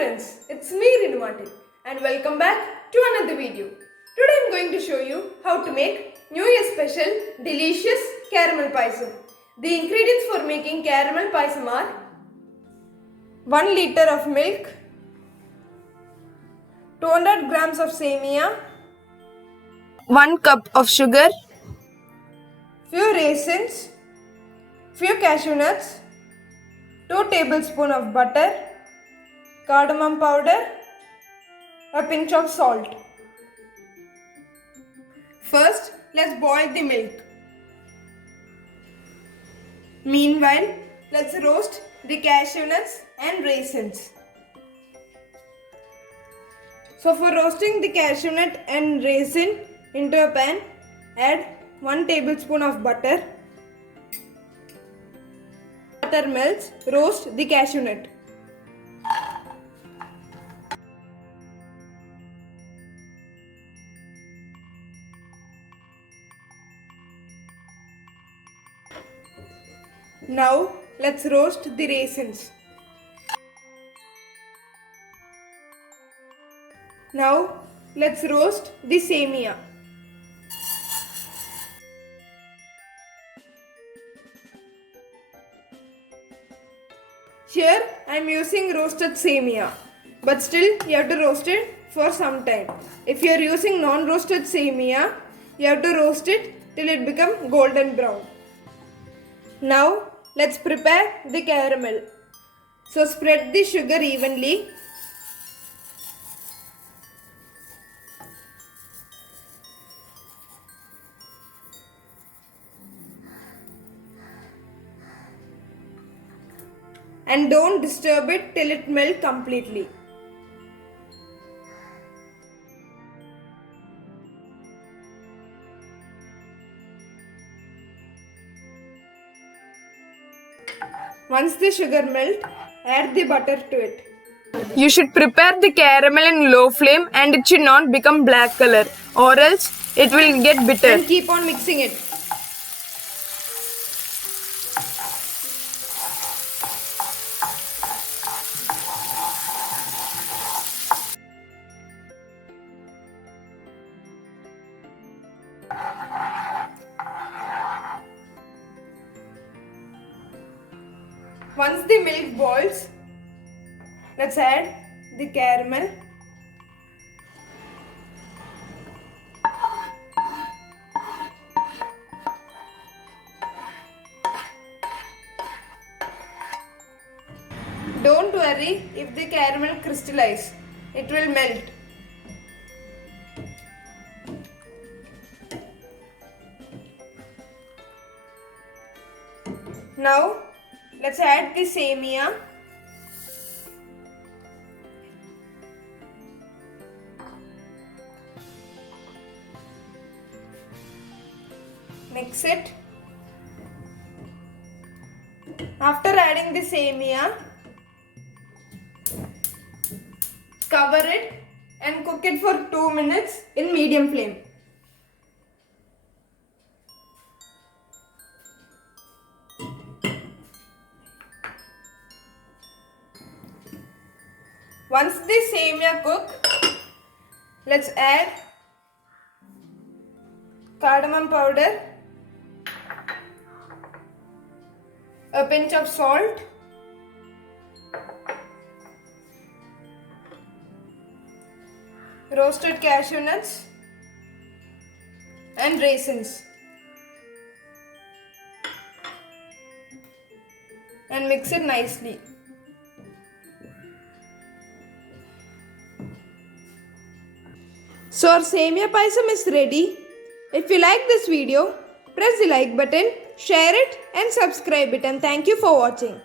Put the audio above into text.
friends, it's me RINU and welcome back to another video. Today I am going to show you how to make New Year special delicious caramel payasam. The ingredients for making caramel payasam are 1 liter of milk, 200 grams of semiya, 1 cup of sugar, few raisins, few cashew nuts, 2 tablespoons of butter, cardamom powder, a pinch of salt. First, let's boil the milk. Meanwhile, let's roast the cashew nuts and raisins. So for roasting the cashew nut and raisin into a pan, add 1 tablespoon of butter. Butter melts, roast the cashew nut. Now let's roast the raisins. Now let's roast the semiya. Here I am using roasted semiya, but still you have to roast it for some time. If you are using non-roasted semiya, you have to roast it till it becomes golden brown. Now let's prepare the caramel. So spread the sugar evenly. And don't disturb it till it melts completely. Once the sugar melts, add the butter to it. You should prepare the caramel in low flame and it should not become black color, or else it will get bitter. And keep on mixing it. Once the milk boils, let's add the caramel. Don't worry if the caramel crystallizes, it will melt. Now let's add the semiya. Mix it. After adding the semiya, cover it and cook it for 2 minutes in medium flame. Once the semiya cook, let's add cardamom powder, a pinch of salt, roasted cashew nuts and raisins, and mix it nicely. So our semiya payasam is ready. If you like this video, press the like button, share it and subscribe it, and thank you for watching.